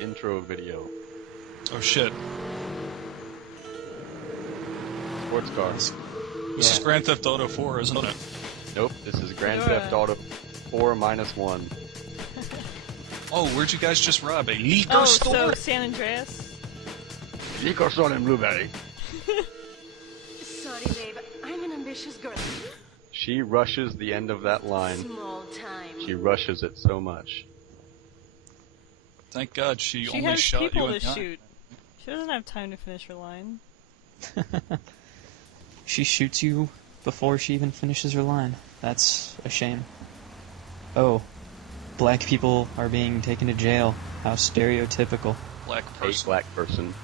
intro video. Oh shit. Sports car. This is Grand Theft Auto 4, isn't it? Nope, this is Grand Theft Auto 4 -1. Oh, where'd you guys just rob? A liquor store? Oh, so San Andreas? Liquor store in Blueberry. Sorry, babe. I'm an ambitious girl. She rushes the end of that line. Small time. She rushes it so much. Thank God she only has shot you people in to the eye. shoot. She doesn't have time to finish her line. She shoots you before she even finishes her line. That's a shame. Oh, black people are being taken to jail. How stereotypical. Black A person. black person,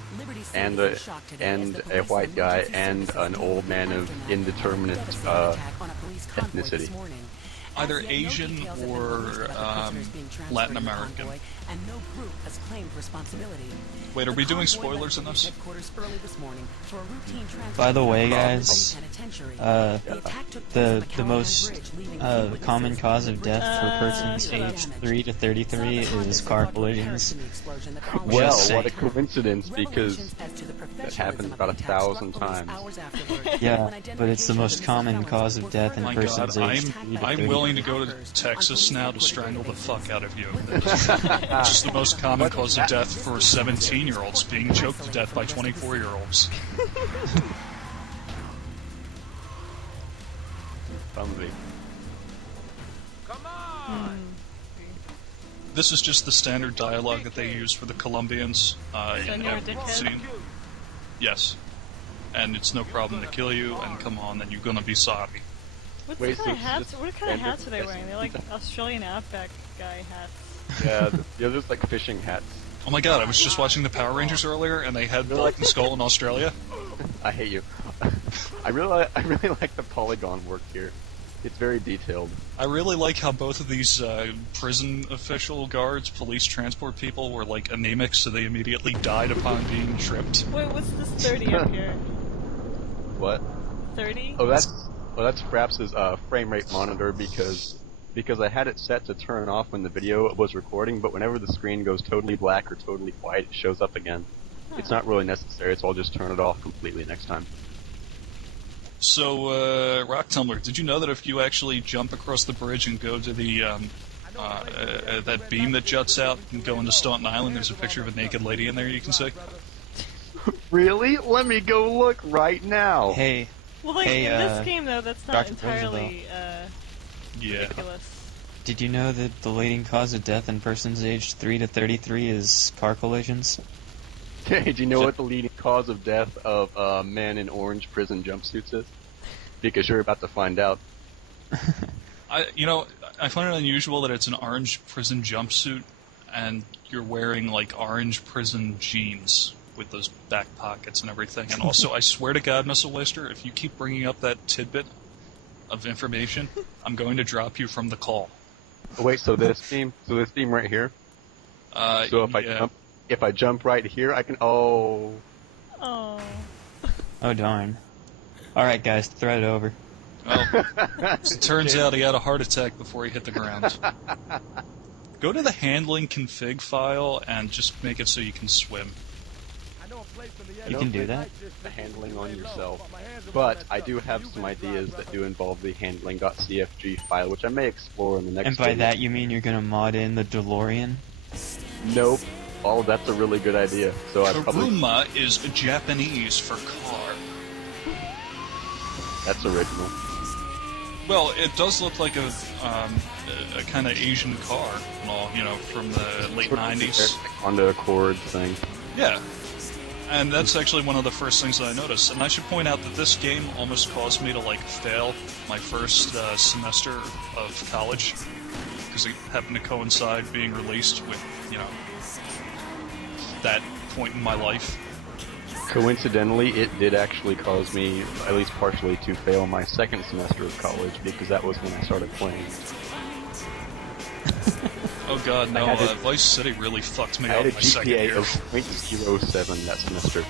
and a white guy, and an old man of indeterminate ethnicity. Either Asian or Latin American. Wait, are we doing spoilers in this? By the way, guys, the most common cause of death for persons aged 3 to 33 is car collisions. Well, what a coincidence, because that happens about 1,000 times. Yeah, but it's the most common cause of death in My persons God, aged 3 to 33. I'm willing to go to Texas now to strangle the fuck out of you. It's just the most common cause of death for 17-year-olds being choked to death by 24-year-olds. Somebody. This is just the standard dialogue that they use for the Colombians in you're a every dickhead? scene. Yes. And it's no problem to kill you, and come on, then you're gonna be sorry. What Wait, kind of so hats? this What kind of hats are they standard- wearing? They're like Australian outback guy hats. Yeah, the others like fishing hats. Oh my God, I was just watching the Power Rangers earlier, and they had Bulk and Skull in Australia. I hate you. I really like the polygon work here. It's very detailed. I really like how both of these prison official guards, police transport people, were like anemic, so they immediately died upon being tripped. Wait, what's this 30 up here? What? 30? Oh, that's Fraps' frame rate monitor because I had it set to turn off when the video was recording, but whenever the screen goes totally black or totally white, it shows up again. It's not really necessary, so I'll just turn it off completely next time. So, Rock Tumbler, did you know that if you actually jump across the bridge and go to the that beam that juts out and go into Staunton Island, there's a picture of a naked lady in there you can see? Really? Let me go look right now! Hey, Well, like, Hey, in this game, though, that's not Dr. entirely Yeah. ridiculous. did you know that the leading cause of death in persons aged 3 to 33 is car collisions? Hey, do you know what the leading cause of death of men in orange prison jumpsuits is? Because you're about to find out. I find it unusual that it's an orange prison jumpsuit and you're wearing like orange prison jeans with those back pockets and everything. And also, I swear to God, Missile Waster, if you keep bringing up that tidbit of information, I'm going to drop you from the call. Oh, wait, so this beam right here. So if I jump right here, I can. Oh. Oh. Oh darn. Alright guys, throw it over. Well, it turns out he had a heart attack before he hit the ground. Go to the handling config file and just make it so you can swim. You can do that? The handling on yourself. But I do have some ideas that do involve the handling.cfg file, which I may explore in the next And by video. that you mean you're gonna mod in the DeLorean? Nope. Oh, that's a really good idea. So I probably... Kuruma is Japanese for car. That's original. Well, it does look like a kind of Asian car and all, from the late 90s. Honda Accord thing. Yeah. And that's actually one of the first things that I noticed. And I should point out that this game almost caused me to, fail my first semester of college. Because it happened to coincide being released with, that point in my life. Coincidentally, it did actually cause me, at least partially, to fail my second semester of college, because that was when I started playing. Oh god, no, I had a- Vice City really fucked me I up had a my second GPA year. of .07 that semester.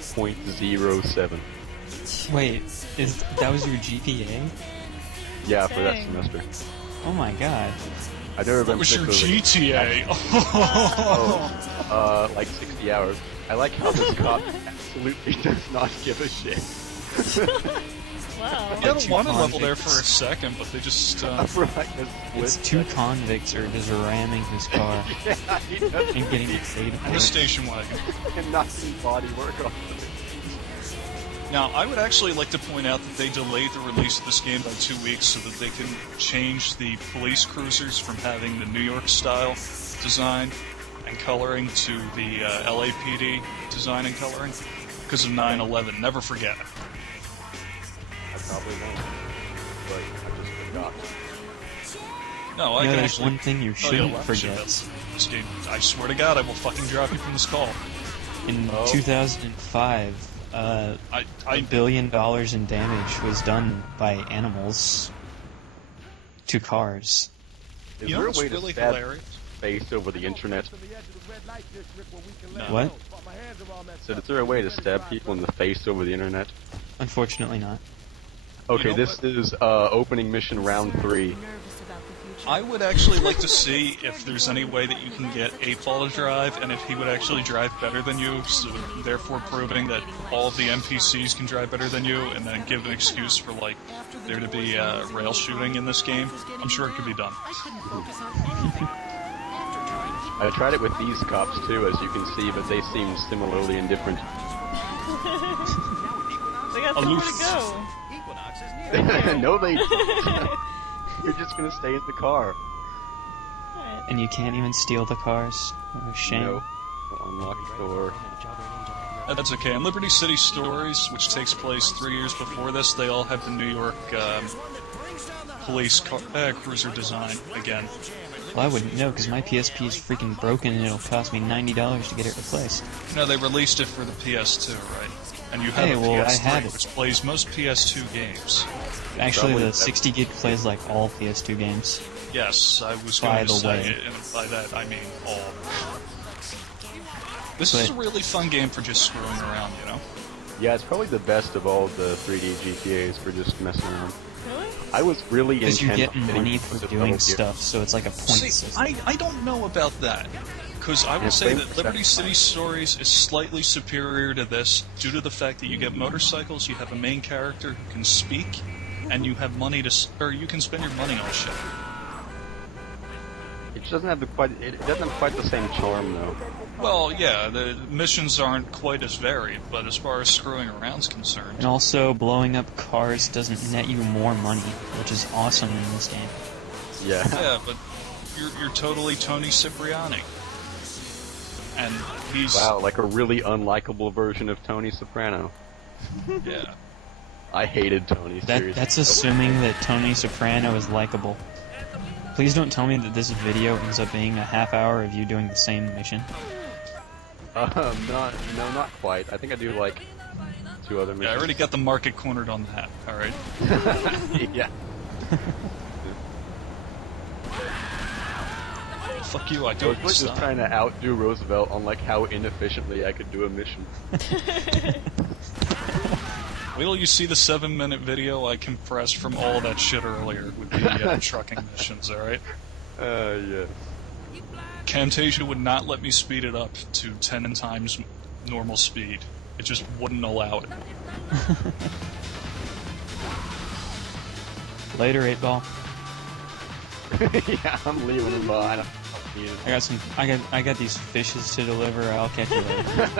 .07. Wait, that was your GPA? Yeah, for that Dang. semester. Oh my god. I've never been What was your particularly... GTA? like 60 hours. I like how this cop absolutely does not give a shit. Wow. I had a wanted level convicts. there for a second, but they just, For like a It's split 2 second. convicts are just ramming his car Yeah, he does and getting paid and for a it. station wagon. not do body work off of it. Now, I would actually like to point out that they delayed the release of this game by 2 weeks so that they can change the police cruisers from having the New York style design and coloring to the LAPD design and coloring because of 9/11. Never forget. I probably won't. But I just forgot. No, I You know, can there's actually one thing you tell you a shouldn't lot of shit forget. about this game. I swear to God, I will fucking drop you from this call. In Oh. 2005, $1 billion in damage was done by animals to cars. Is You know there a what's way to really stab hilarious? face over the internet? No. What? So is there a way to stab people in the face over the internet? Unfortunately not. Okay, know this is opening mission round 3. I would actually like to see if there's any way that you can get 8-Ball to drive, and if he would actually drive better than you, so therefore proving that all of the NPCs can drive better than you, and then give an excuse for, like, there to be rail shooting in this game. I'm sure it could be done. I tried it with these cops too, as you can see, but they seem similarly indifferent. They got somewhere Aloof. to go. No, they don't. You're just gonna stay in the car. Alright. And you can't even steal the cars. What a shame. No. Unlock the door. That's okay. In Liberty City Stories, which takes place 3 years before this, they all have the New York police cruiser design again. Well, I wouldn't know because my PSP is freaking broken and it'll cost me $90 to get it replaced. No, they released it for the PS2, right? And you have Hey, a well, I PS3, had it. which plays most PS2 games. Actually, Probably the 60 gig plays like all PS2 games. Yes, I was By going to the say way. it, and by that I mean all. This is a But- really fun game for just screwing around, you know? Yeah, it's probably the best of all the 3D GTAs for just messing around. Really? I was really Because you intent get on getting money to for the doing Metal Gear. stuff, so it's like a point See, system. I don't know about that. Because I Yeah, would say frame that per Liberty second. City Stories is slightly superior to this due to the fact that you get motorcycles, you have a main character who can speak, and you have money to, or you can spend your money on shit. It just doesn't have the quite. It doesn't have quite the same charm though. Well, yeah, the missions aren't quite as varied, but as far as screwing around's concerned, And also, blowing up cars doesn't net you more money, which is awesome in this game. Yeah. yeah, but you're totally Tony Cipriani, and he's Wow, like a really unlikable version of Tony Soprano. yeah. I hated Tony. Seriously. That's assuming that Tony Soprano is likable. Please don't tell me that this video ends up being a half hour of you doing the same mission. Not quite. I think I do like 2 other Yeah, I missions. already got the market cornered on that. All right. Yeah. Fuck you, I I do was it really this just time. trying to outdo Roosevelt on like how inefficiently I could do a mission. Wait till you see the 7-minute video I compressed from all that shit earlier with the trucking missions, alright? Yeah. Camtasia would not let me speed it up to 10 times normal speed. It just wouldn't allow it. Later, 8-Ball. Yeah, I'm leaving him by. I don't need it. I got these fishes to deliver. I'll catch you later.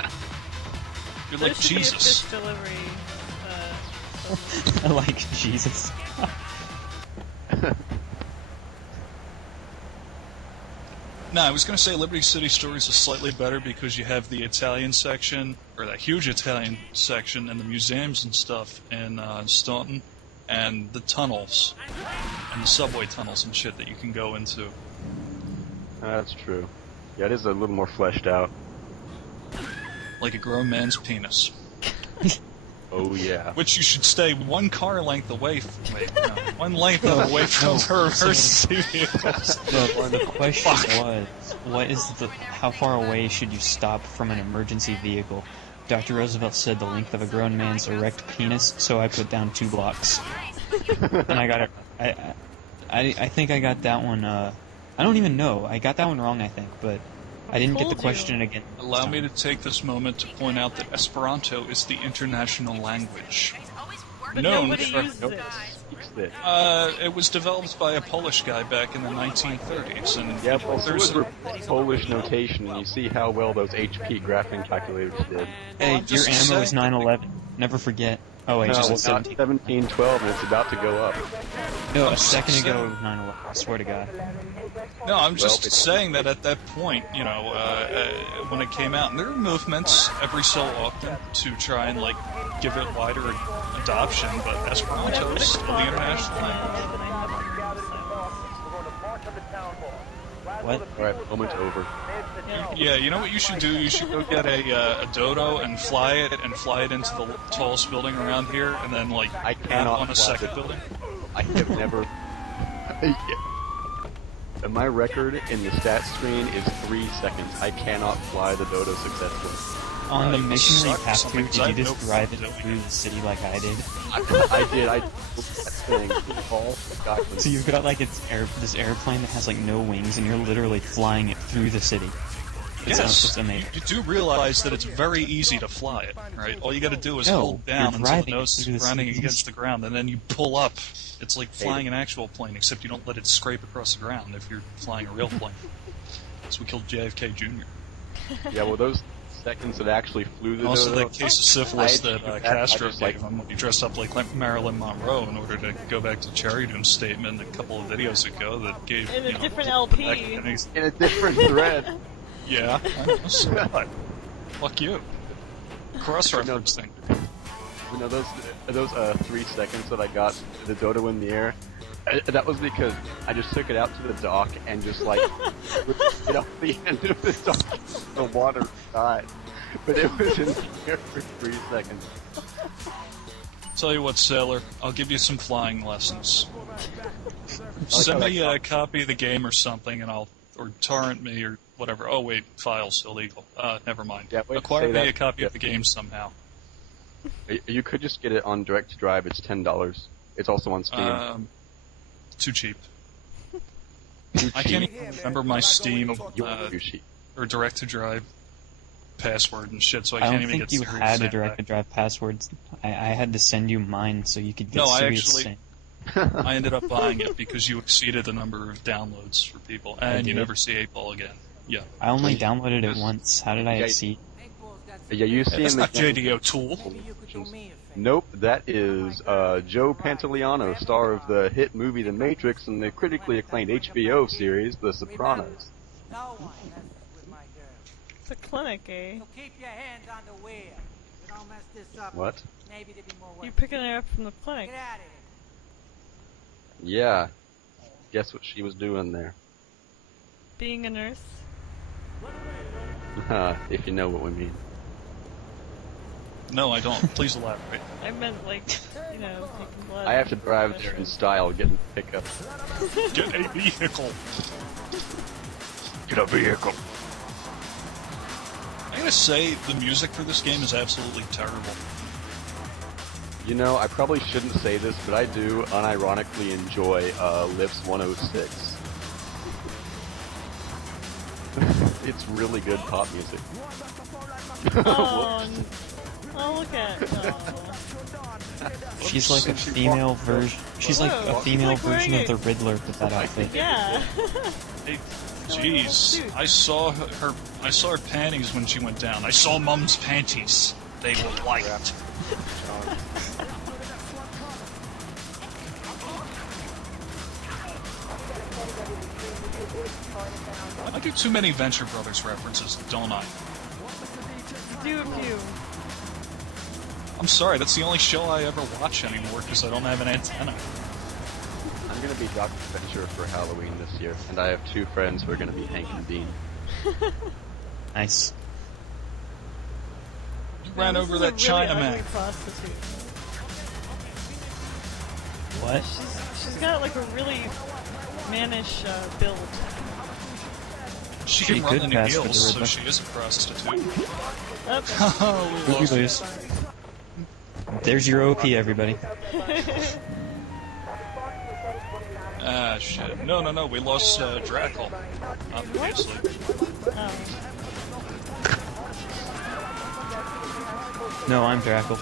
You're There like should be a Jesus. fish delivery. I like Jesus. No, I was going to say Liberty City Stories is slightly better because you have the Italian section, or that huge Italian section, and the museums and stuff in Staunton, and the tunnels, and the subway tunnels and shit that you can go into. That's true. Yeah, it is a little more fleshed out. Like a grown man's penis. Oh yeah. Which you should stay one car length away from, one length away from her vehicles. The question was, how far away should you stop from an emergency vehicle? Dr. Roosevelt said the length of a grown man's erect penis, so I put down 2 blocks. And I got it. I think I got that one. I I don't even know. I got that one wrong, I think, but I didn't get the Told question you. again. Allow me to take this moment to point out that Esperanto is the international language. But known nobody for- uses Nope. it. Speaks it. It was developed by a Polish guy back in the 1930s, and Yeah, well, so there's was Polish notation, and you see how well those HP graphing calculators did. Hey, I'm just your ammo is saying- 911. Never forget. Oh wait, No, just well, not 17. 1712, and it's about to go up. No, I'm a second just ago saying. it was 911. I swear to God. No, I'm just Well, it's- saying that at that point, when it came out, and there are movements every so often to try and like give it wider adoption, but Esperanto is still the international language. What? Alright, moment over. Yeah, you know what you should do? You should go get a dodo and fly it into the tallest building around here, and then like I have cannot on a fly second the- building. I have never. My record in the stat screen is 3 seconds. I cannot fly the dodo successfully. On the you mission where you suck or passed something, through, 'cause did I you have just no drive it problem through the city like I did? I did. I that thing. All So you've got like this airplane that has like no wings, and you're literally flying it through the city. It's Yes, amazing. you do realize that it's very easy to fly it, right? All you got to do is No, hold down you're until the driving nose it is through the grinding city. against the ground, and then you pull up. It's like flying an actual plane, except you don't let it scrape across the ground if you're flying a real plane. So we killed JFK Jr. Yeah, well, those seconds that actually flew the Also, dodo. that case of syphilis I- that I Castro just, like- gave him when he dressed up like Marilyn Monroe in order to go back to Cherry Doom's statement a couple of videos ago that gave In a you know, different back- LP. and he's- in a different thread. Yeah, I know, so what? Fuck you. Cross-referencing. You know those 3 seconds that I got the dodo in the air. That was because I just took it out to the dock and just like ripped it off the end of the dock. The water died, but it was in the air for 3 seconds. Tell you what, Sailor, I'll give you some flying lessons. Send how me that a copy of the game or something, and or torrent me or whatever. Oh wait, files illegal. Never mind. Yeah, wait to Acquire say me that. a copy of Yeah. the game somehow. You could just get it on Direct to Drive. It's $10. It's also on Steam. Too cheap. Too I can't cheap. even remember my Steam You're too cheap. or Direct to Drive password and shit, so I I can't don't even think get you serious had a sent direct back. to drive passwords. I had to send you mine so you could get No, I serious actually- sent. I ended up buying it because you exceeded the number of downloads for people, and you did? never see 8-Ball again. Yeah. I only Please. downloaded it once. How did I Yeah, exceed? Yeah, you see That's in the not JD O'Toole. Nope, that is Joe Pantoliano, star of the hit movie The Matrix and the critically acclaimed HBO series The Sopranos. It's a clinic, eh? Keep your hands on the wheel. You don't mess this up. What? Maybe there'll be more work. You're picking it up from the clinic. Get out of here. Yeah. Guess what she was doing there? Being a nurse. If you know what we mean. No, I don't. Please elaborate. I meant like, taking blood. I have to drive there in style, getting pickup. Get a vehicle. Get a vehicle. I gotta say, the music for this game is absolutely terrible. You know, I probably shouldn't say this, but I do unironically enjoy Lips 106. It's really good pop music. Oh, oh, look at. Oh. She's like a female version. She's like a Whoa, female she's like version of wearing the Riddler with that outfit. Yeah. Hey, jeez, I saw her panties when she went down. I saw Mum's panties. They were white. I do too many Venture Brothers references, don't I? Do a few. I'm sorry, that's the only show I ever watch anymore because I don't have an antenna. I'm gonna be Dr. Venture for Halloween this year, and I have 2 friends who are gonna be Hank and Dean. Nice. You ran This over is that a really Chinaman. ugly prostitute. What? She's got like a really mannish build. She She can run could in the pass for the heels, so Riddler. she is a prostitute. Oh, Oh, we You lost lose. There's your OP, everybody. Ah, shit. No, we lost Drackle. Obviously. Oh. No, I'm Drackle.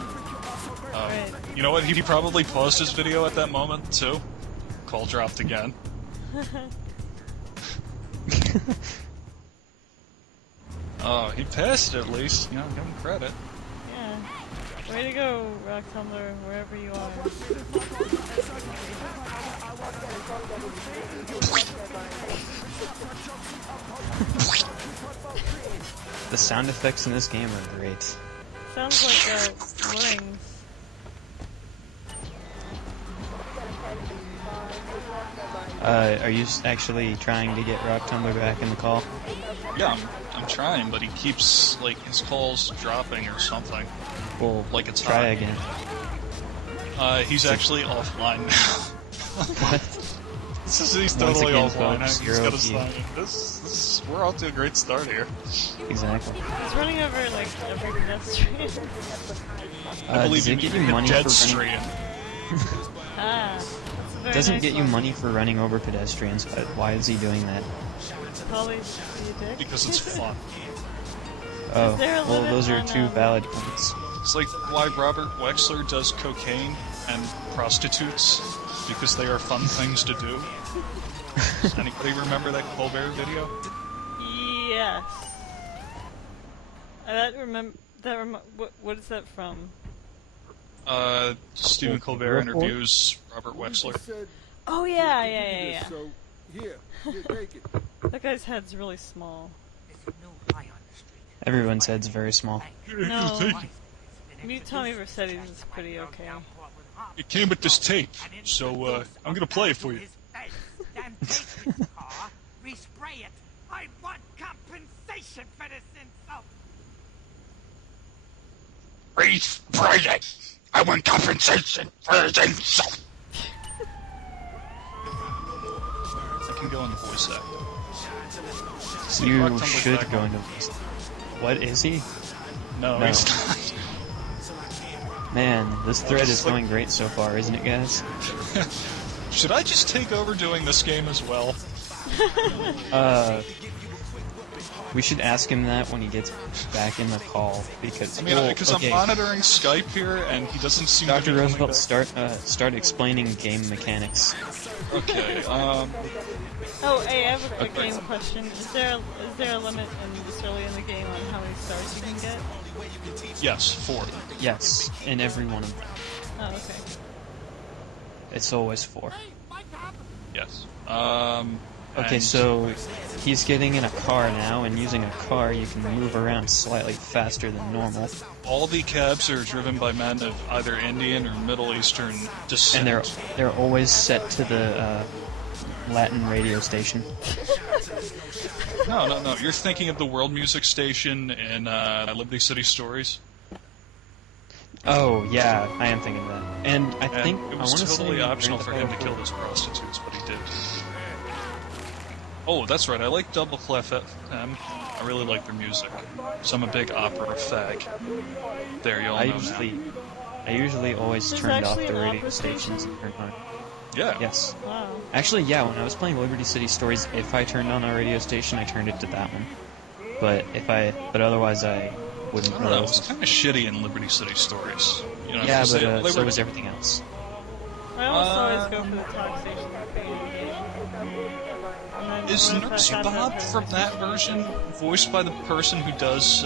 Right. You know what? He probably paused his video at that moment, too. Call dropped again. Oh, he passed it at least. You know, give him credit. Yeah. Way to go, Rock Tumbler, wherever you are. The sound effects in this game are great. Sounds like rings. Are you actually trying to get Rock Tumbler back in the call? Yeah, I'm trying, but he keeps, like, his calls dropping or something. Well, Like it's try hot. again. He's actually offline now. What? He's Once totally again, offline. folks, He's you're got to OP. sign in. This, we're off to a great start here. Exactly. He's running over, like, every pedestrian. I believe does it get you mean money for running? pedestrian. Ah. That's a very Doesn't nice get you one. money for running over pedestrians, but why is he doing that? Probably be a dick. Because it's fun. Oh, there a well, limit those are on, two valid points. It's like why Robert Wexler does cocaine and prostitutes, because they are fun things to do. Does anybody remember that Colbert video? Yes. What is that from? Stephen Colbert interviews Robert Wexler. Oh yeah. So, here, take it. That guy's head's really small. Everyone's head's very small. No. Tommy Vercetti's is pretty okay. It came with this tape, so I'm gonna play it for you. Respray it. I want compensation for this insult. Respray it! I want compensation for this insult! I can go into voice acting. See, You Rock Tumbler's should back go on. into voice. What is he? No, No. he's not. Man, this thread just is going great so far, isn't it, guys? Should I just take over doing this game as well? We should ask him that when he gets back in the call, because I mean, because okay, I'm monitoring Skype here, and he doesn't seem to Dr. be coming Roosevelt, back. start explaining game mechanics. Okay, Oh, hey, I have a quick game question. Is there a limit this early in the game on how many stars you can get? yes, 4. Yes, in every one of them. Oh, okay. It's always 4. Yes. Okay, and so he's getting in a car now, and using a car you can move around slightly faster than normal. all the cabs are driven by men of either Indian or Middle Eastern descent. And they're always set to the Latin radio station. No. You're thinking of the World Music Station in Liberty City Stories. Oh yeah, I am thinking of that. And I And think it I was want to totally say optional Grand for Theft him to Auto kill 4. those prostitutes, but he did. Oh, that's right. I like Double Clef FM. I really like their music. So I'm a big opera fag. There, you all know now. I usually always There's turned off actually the an radio opera stations and turned on. Yeah. Yes. Wow. Actually, yeah, when I was playing Liberty City Stories, if I turned on a radio station, I turned it to that one. But otherwise I wouldn't I don't know. It was listen. kind of shitty in Liberty City Stories. You know, Yeah, 'cause but they so were- was everything else. I almost always go for the talk station at the beginning of the game. And then Is what if Nurse that Bob happens? from that version voiced by the person who does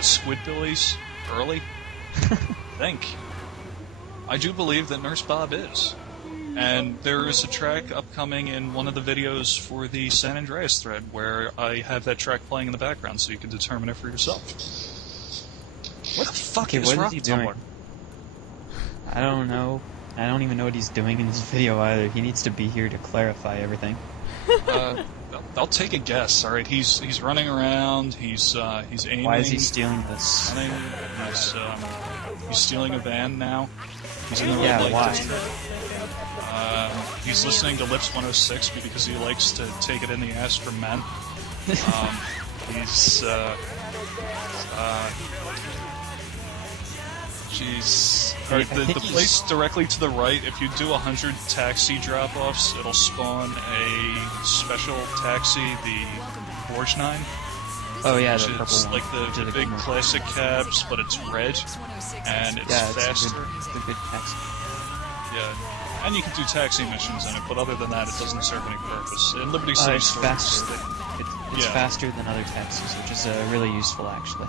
Squidbillies early? I think. I do believe that Nurse Bob is. And there is a track upcoming in one of the videos for the San Andreas thread where I have that track playing in the background so you can determine it for yourself. What the fuck Okay, is what is Rock he doing? Tumbler? I don't know. I don't even know what he's doing in this video either. He needs to be here to clarify everything. I'll take a guess. All right, he's running around. He's aiming. Why is he stealing this? running, he's stealing a van now. He's in the Yeah, red light why? district. He's listening to Lips 106 because he likes to take it in the ass from men. He's Jeez. Alright, the place directly to the right, if you do 100 taxi drop-offs, it'll spawn a special taxi, the Borgnine. Oh yeah, Which the purple is one. like Which the is a big good one. classic cabs, but it's red, and it's Yeah, faster. it's a good taxi. Yeah. And you can do taxi missions in it, but other than that, it doesn't serve any purpose. In Liberty City It's Stories, faster. It's Yeah. faster than other taxis, which is really useful, actually.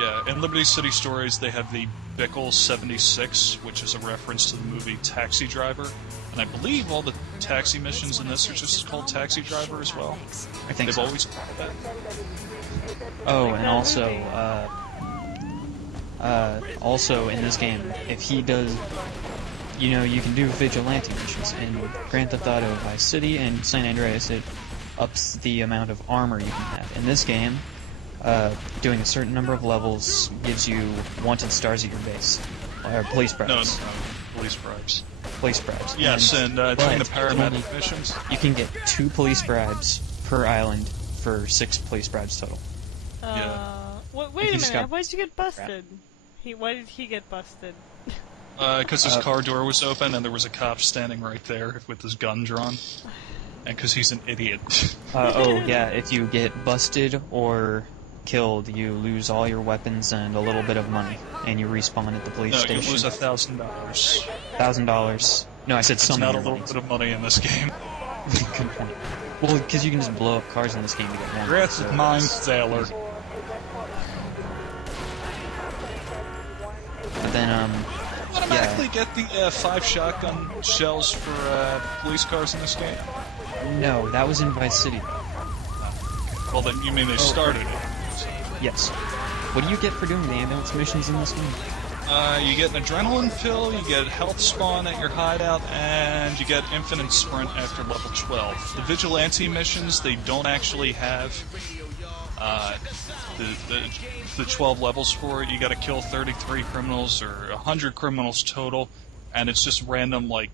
Yeah, in Liberty City Stories, they have the Bickle 76, which is a reference to the movie Taxi Driver. And I believe all the taxi missions in this are just called Taxi Driver as well. I think They've so. always called that. Oh, and also in this game, if he does, you know, you can do vigilante missions in Grand Theft Auto Vice City and San Andreas. It ups the amount of armor you can have. In this game, doing a certain number of levels gives you wanted stars at your base, or police bribes. No, police bribes. Police bribes. Yes, and doing the paramedic missions. You can get 2 police bribes per island for 6 police bribes total. Wait a just minute. got- Why did you get busted? Why did he get busted? Because his car door was open and there was a cop standing right there with his gun drawn. And because he's an idiot. Oh yeah, if you get busted or killed, you lose all your weapons and a little bit of money, and you respawn at the police No, you station. lose $1,000. $1,000. No, I said It's some not of a your little money. bit of money in this game. Good point. Well, because you can just blow up cars in this game to get money. Congrats, so mine, it's sailor. easy. But then, Automatically get the 5 shotgun shells for police cars in this game? no, that was in Vice City. Well, then you mean they started it. Yes. What do you get for doing the ambulance missions in this game? You get an adrenaline pill, you get health spawn at your hideout, and you get infinite sprint after level 12. The vigilante missions, they don't actually have the 12 levels for it. You gotta kill 33 criminals or 100 criminals total, and it's just random, like,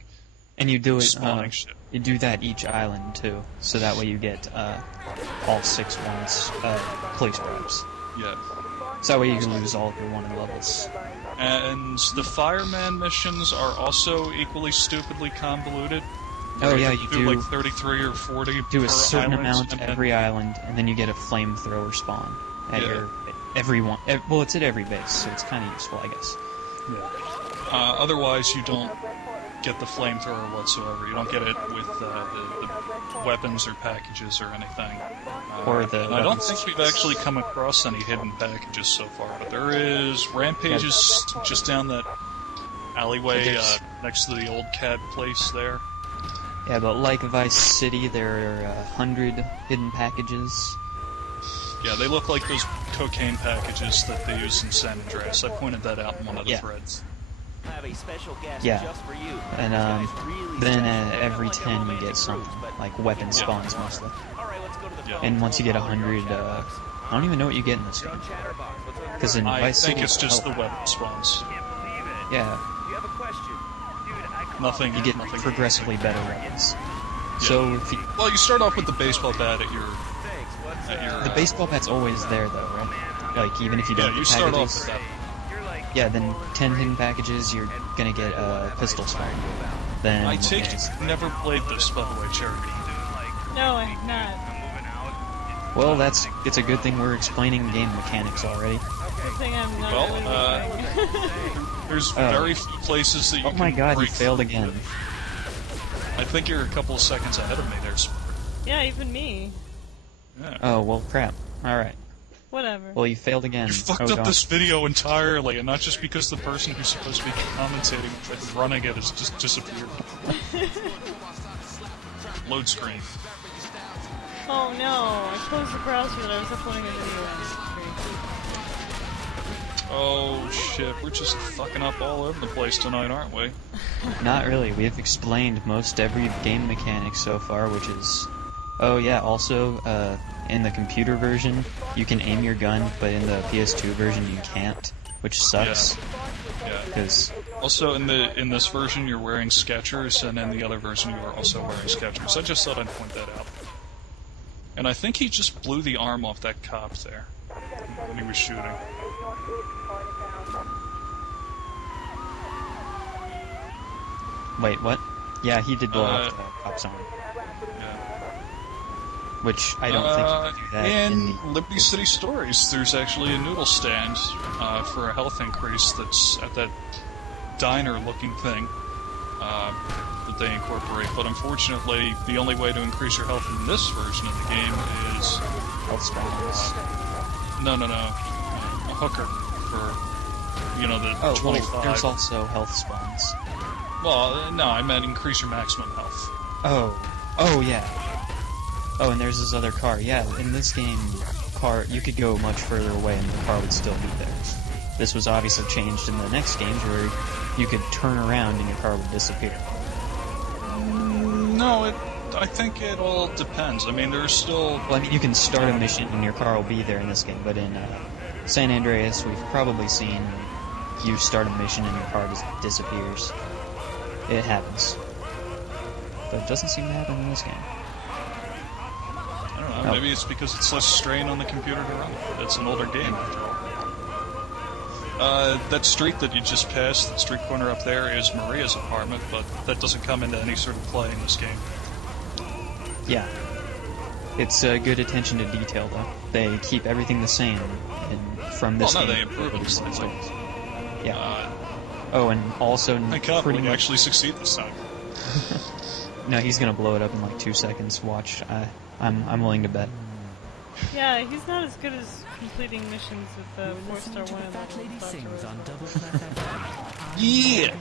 And you do it. spawning shit. You do that each island too, so that way you get all 6 ones police bribes. Yeah. So that way you can lose all of your wanted levels. And the fireman missions are also equally stupidly convoluted. Oh yeah, you do do like 33 or 40 do per a certain island, amount and then- every island, and then you get a flamethrower spawn at Yeah. your every one. Well, it's at every base, so it's kind of useful, I guess. Otherwise, you don't get the flamethrower whatsoever. You don't get it with the weapons or packages or anything. Or the and I don't weapons. think we've actually come across any hidden packages so far, but there is rampages just down that alleyway So there's- next to the old cab place there. Yeah, but like Vice City, there are 100 hidden packages. Yeah, they look like those cocaine packages that they use in San Andreas. I pointed that out in one of the Yeah. threads. Yeah, and then every 10 you get something, like weapon spawns mostly. Yeah. And once you get 100, I don't even know what you get in this game. Because in I Vice think City, it's just the weapon spawns. yeah, Nothing. you get nothing. progressively better weapons. So if you, Well, you start off with the baseball bat at your. the baseball bat's always there though, right? Like even if you don't Yeah, you get start off packages, with that. yeah, then 10 hidden packages, you're gonna get a pistol spawn. Then I take it you never played this, by the way, Cherry. No, I have not. well, it's a good thing we're explaining game mechanics already. Good thing I'm not Well, really playing. There's Oh. very few places that you Oh can my god, you break failed through. again. I think you're a couple of seconds ahead of me there, Sport. Yeah, even me. Yeah. Oh well, crap. All right. Whatever. Well, you failed again. You fucked oh, up darn. this video entirely, and not just because the person who's supposed to be commentating and running it has just disappeared. Load screen. Oh no, I closed the browser that I was uploading a video in. Oh shit, we're just fucking up all over the place tonight, aren't we? Not really. We've explained most every game mechanic so far, which is... Oh yeah, also, in the computer version, you can aim your gun, but in the PS2 version you can't, which sucks. Yeah. Because, Also, in this version, you're wearing Skechers, and in the other version, you are also wearing Skechers. I just thought I'd point that out. And I think he just blew the arm off that cop there when he was shooting. Wait, what? Yeah, he did blow up the cop's arm. Yeah. Which I don't think you can do that in the... Liberty City Stories, there's actually a noodle stand for a health increase that's at that diner-looking thing that they incorporate. But unfortunately, the only way to increase your health in this version of the game is... health spawns. No. A hooker for, you know, the 25. Well, there's also health spawns. Well, no, I meant increase your maximum health. Oh, yeah. Oh, and there's this other car. Yeah, in this game, you could go much further away and the car would still be there. This was obviously changed in the next games where you could turn around and your car would disappear. No, I think it all depends. I mean, there's still... Well, I mean, you can start a mission and your car will be there in this game, but in San Andreas, we've probably seen you start a mission and your car just disappears. It happens. But it doesn't seem to happen in this game. I don't know, maybe it's because it's less strain on the computer to run. It's an older game, after all. That street that you just passed, the street corner up there, is Maria's apartment, but that doesn't come into any sort of play in this game. Yeah. It's good attention to detail, though. They keep everything the same from this game. Well, no, they improve it slightly. Yeah. Oh, and also I can't pretty much... actually succeed this time. No, he's gonna blow it up in like 2 seconds. Watch. I'm willing to bet. Yeah, he's not as good as completing missions with the 4-star one and Yeah!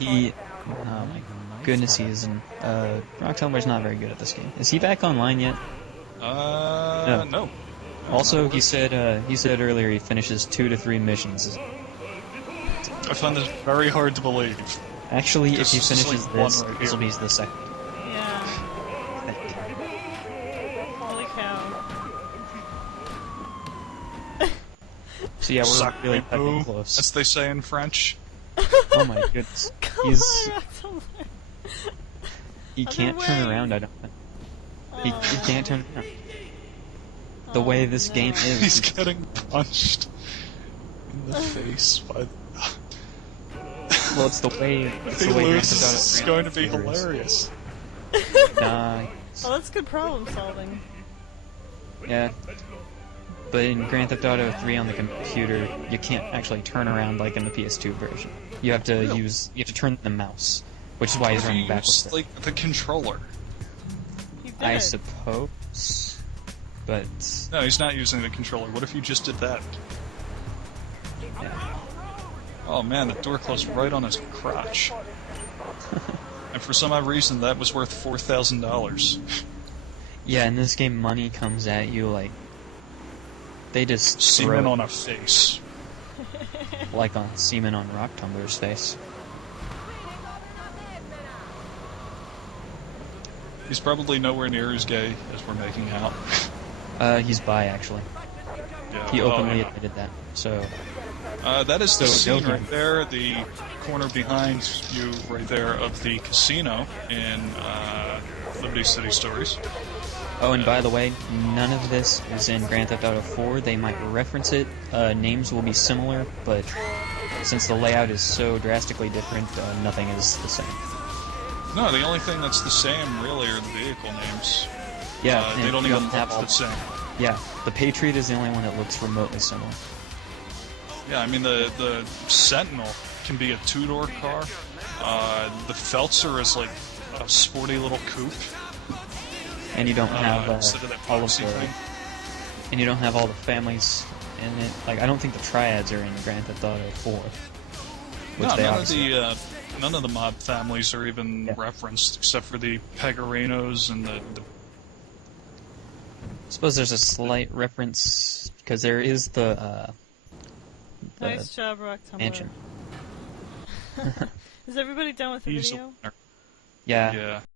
Oh my goodness, he isn't. Rock Tumbler's not very good at this game. Is he back online yet? No. Also, he said earlier he finishes 2 to 3 missions. I find this very hard to believe. Actually, if he This is finishes like this, one right this will here. be the second. Yeah. Holy cow. So yeah, we're Suck really me, fucking boo, close. as they say in French. Oh my goodness. He can't Other turn way. around, I don't think. He can't turn around. The way this game is. He's getting punched in the face by... Well, it's the way. It's If he the way Grand loses, Theft Auto it's 3 going to be computer is. hilarious. Nah, Well, that's good problem solving. yeah. But in Grand Theft Auto 3 on the computer, you can't actually turn around like in the PS2 version. You have to you have to turn the mouse, which is why he's If running you backwards. use, like, the controller. He did I it. suppose, but No, he's not using the controller. What if you just did that? yeah. Oh man, the door closed right on his crotch. And for some odd reason, that was worth $4,000. Yeah, in this game, money comes at you like they just Semen throw on a face. like on semen on Rock Tumbler's face. He's probably nowhere near as gay as we're making out. He's bi actually. Yeah, He well, openly yeah. admitted that. So That is the So, scene Joker. right there, the corner behind you right there of the casino in Liberty City Stories. oh, and by the way, none of this is in Grand Theft Auto 4. They might reference it. Names will be similar, but since the layout is so drastically different, nothing is the same. No, the only thing that's the same, really, are the vehicle names. Yeah, They and don't you even look have all. the same. Yeah, the Patriot is the only one that looks remotely similar. Yeah, I mean, the Sentinel can be a two-door car. The Feltzer is like a sporty little coupe. And you don't have instead of that all of boxy the, thing. and you don't have all the families in it. Like I don't think the Triads are in Grand Theft Auto 4. Which No, they none of the mob families are even Yeah. referenced, except for the Pegorinos and the I suppose there's a slight reference because there is the Nice job, Rock Tumbler. mansion. Is everybody done with the He's a video? winner. Yeah. Yeah.